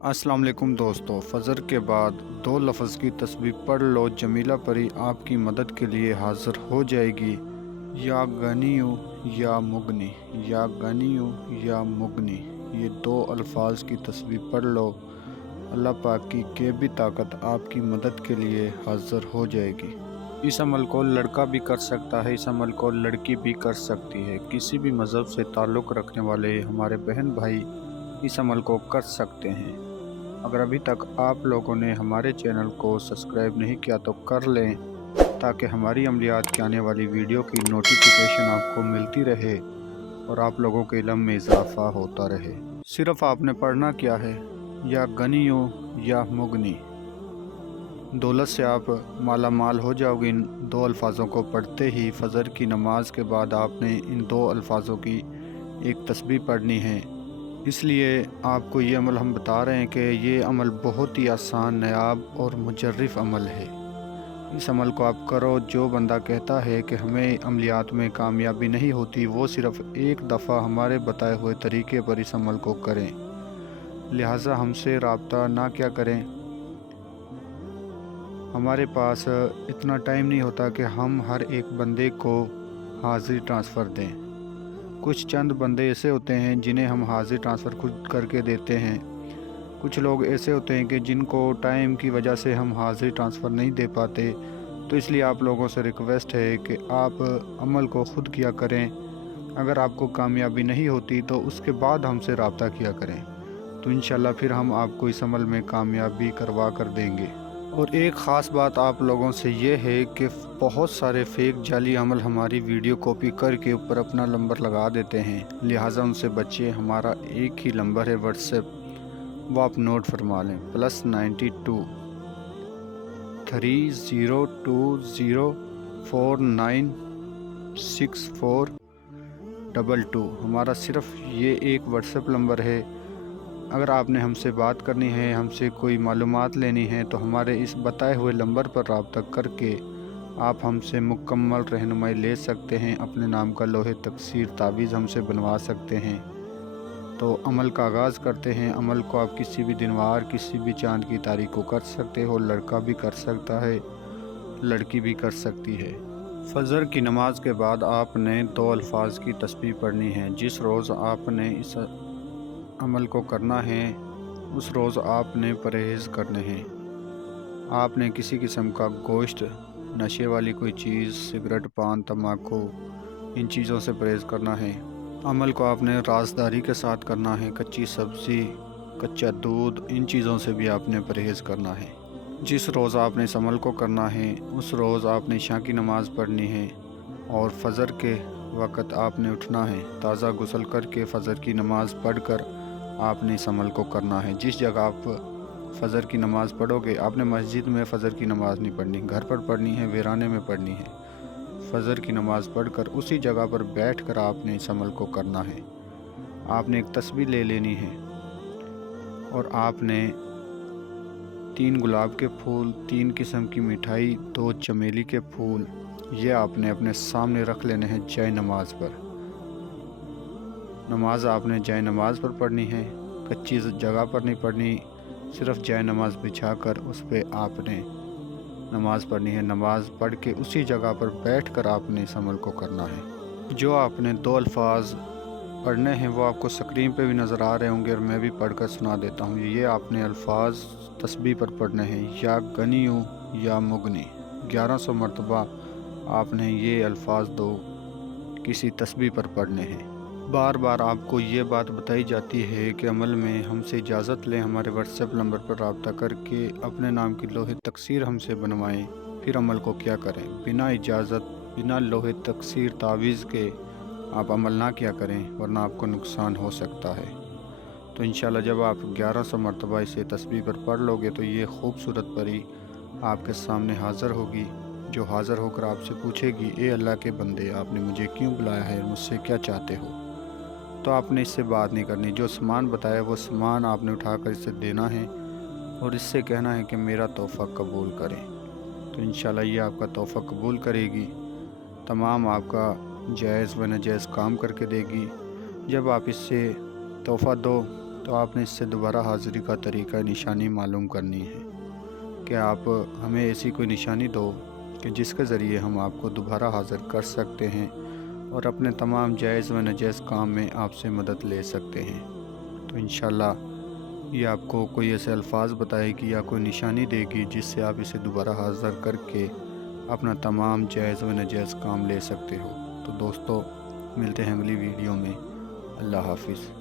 अस्सलाम वालेकुम दोस्तों, फ़जर के बाद दो लफ्ज़ की तस्बीह पढ़ लो, जमीला परी आपकी मदद के लिए हाज़िर हो जाएगी। या गनियो या मुगनी, या गनियो या मुगनी, ये दो अल्फाज की तस्बीह पढ़ लो। अल्लाह पाक की गैबी ताकत आपकी मदद के लिए हाज़िर हो जाएगी। इस अमल को लड़का भी कर सकता है, इस अमल को लड़की भी कर सकती है। किसी भी मज़हब से ताल्लुक़ रखने वाले हमारे बहन भाई इस अमल को कर सकते हैं। अगर अभी तक आप लोगों ने हमारे चैनल को सब्सक्राइब नहीं किया तो कर लें, ताकि हमारी अमलियात की आने वाली वीडियो की नोटिफिकेशन आपको मिलती रहे और आप लोगों के इल्म में इजाफ़ा होता रहे। सिर्फ़ आपने पढ़ना क्या है, या गनियो या मुगनी। दौलत से आप माला माल हो जाओगे। इन दो अल्फाज़ों को पढ़ते ही फ़जर की नमाज के बाद आपने इन दो अल्फाज़ों की एक तस्बीह पढ़नी है। इसलिए आपको ये अमल हम बता रहे हैं कि ये अमल बहुत ही आसान, नायाब और मुजर्रिफ अमल है। इस अमल को आप करो। जो बंदा कहता है कि हमें अमलियात में कामयाबी नहीं होती, वो सिर्फ़ एक दफ़ा हमारे बताए हुए तरीके पर इस अमल को करें। लिहाजा हमसे रब्ता ना क्या करें। हमारे पास इतना टाइम नहीं होता कि हम हर एक बंदे को हाज़िरी ट्रांसफ़र दें। कुछ चंद बंदे ऐसे होते हैं जिन्हें हम हाज़िरी ट्रांसफ़र खुद करके देते हैं। कुछ लोग ऐसे होते हैं कि जिनको टाइम की वजह से हम हाज़िरी ट्रांसफ़र नहीं दे पाते। तो इसलिए आप लोगों से रिक्वेस्ट है कि आप अमल को ख़ुद किया करें। अगर आपको कामयाबी नहीं होती तो उसके बाद हमसे रब्ता किया करें, तो इंशाल्लाह फिर हम आपको इस अमल में कामयाबी करवा कर देंगे। और एक ख़ास बात आप लोगों से ये है कि बहुत सारे फेक जाली अमल हमारी वीडियो कॉपी करके ऊपर अपना नंबर लगा देते हैं, लिहाजा उनसे बचिए। हमारा एक ही नंबर है व्हाट्सएप, वो आप नोट फरमा लें, +92 3020496422। हमारा सिर्फ़ ये एक व्हाट्सएप नंबर है। अगर आपने हमसे बात करनी है, हमसे कोई मालूमात लेनी है, तो हमारे इस बताए हुए नंबर पर रब्ता करके आप हमसे मुकम्मल रहनुमाई ले सकते हैं। अपने नाम का लोहे तकसीर तावीज़ हमसे बनवा सकते हैं। तो अमल का आगाज़ करते हैं। अमल को आप किसी भी दिनवार, किसी भी चाँद की तारीख को कर सकते हो। लड़का भी कर सकता है, लड़की भी कर सकती है। फ़जर की नमाज के बाद आपने दो अल्फाज की तस्बीह पढ़नी है। जिस रोज़ आपने इस अमल को करना है, उस रोज़ आपने परहेज़ करने हैं। आपने किसी किस्म का गोश्त, नशे वाली कोई चीज़, सिगरेट, पान, तम्बाकू, इन चीज़ों से परहेज़ करना है। अमल को आपने राज़दारी के साथ करना है। कच्ची सब्ज़ी, कच्चा दूध, इन चीज़ों से भी आपने परहेज़ करना है। जिस रोज़ आपने इस अमल को करना है, उस रोज़ आपने इशा की नमाज़ पढ़नी है और फ़जर के वक़्त आपने उठना है। ताज़ा गुस्ल करके फ़जर की नमाज़ पढ़कर आपने इस अमल को करना है। जिस जगह आप फ़जर की नमाज़ पढ़ोगे, आपने मस्जिद में फ़जर की नमाज़ नहीं पढ़नी, घर पर पढ़नी है, वीराने में पढ़नी है। फ़जर की नमाज़ पढ़कर उसी जगह पर बैठकर आपने इस अमल को करना है। आपने एक तस्बीह ले लेनी है और आपने 3 गुलाब के फूल, 3 किस्म की मिठाई, 2 चमेली के फूल, ये आपने अपने सामने रख लेने हैं जाए नमाज पर। नमाज आपने जाए नमाज पर पढ़नी है, कच्ची जगह पर नहीं पढ़नी। सिर्फ़ जाए नमाज बिछा कर उस पर आपने नमाज पढ़नी है। नमाज पढ़ के उसी जगह पर बैठकर आपने इस अमल को करना है। जो आपने दो अल्फाज पढ़ने हैं वो आपको स्क्रीन पे भी नज़र आ रहे होंगे और मैं भी पढ़कर सुना देता हूँ। ये आपने अल्फाज तस्बीह पर पढ़ने हैं, या गनियो या मुगनी। 1100 मरतबा आपने ये अल्फाज दो किसी तस्बीह पर पढ़ने हैं। बार बार आपको ये बात बताई जाती है कि अमल में हमसे इजाज़त लें, हमारे व्हाट्सएप नंबर पर रब्ता करके अपने नाम की लोहे तकसीर हमसे बनवाएं, फिर अमल को क्या करें। बिना इजाज़त, बिना लोहे तकसीर तावीज़ के आप अमल ना किया करें, वरना आपको नुकसान हो सकता है। तो इंशाल्लाह जब आप 1100 मरतबा इसे तस्बीह पर पढ़ लोगे तो ये खूबसूरत परी आपके सामने हाज़िर होगी, जो हाज़िर होकर आपसे पूछेगी, ए अल्लाह के बंदे, आपने मुझे क्यों बुलाया है, मुझसे क्या चाहते हो। तो आपने इससे बात नहीं करनी। जो सामान बताया वो सामान आपने उठाकर इसे देना है और इससे कहना है कि मेरा तोहफ़ा कबूल करें। तो इंशाल्लाह ये आपका तोहफ़ा कबूल करेगी, तमाम आपका जायज़ व नाजायज़ काम करके देगी। जब आप इससे तोहफ़ा दो तो आपने इससे दोबारा हाज़िरी का तरीक़ा निशानी मालूम करनी है कि आप हमें ऐसी कोई निशानी दो कि जिसके ज़रिए हम आपको दोबारा हाज़िर कर सकते हैं और अपने तमाम जायज़ व नाजायज़ काम में आपसे मदद ले सकते हैं। तो इंशाअल्लाह ये आपको कोई ऐसे अल्फाज बताएगी या कोई निशानी देगी जिससे आप इसे दोबारा हाज़िर करके अपना तमाम जायज़ व नाजायज़ काम ले सकते हो। तो दोस्तों, मिलते हैं अगली वीडियो में। अल्लाह हाफ़िज़।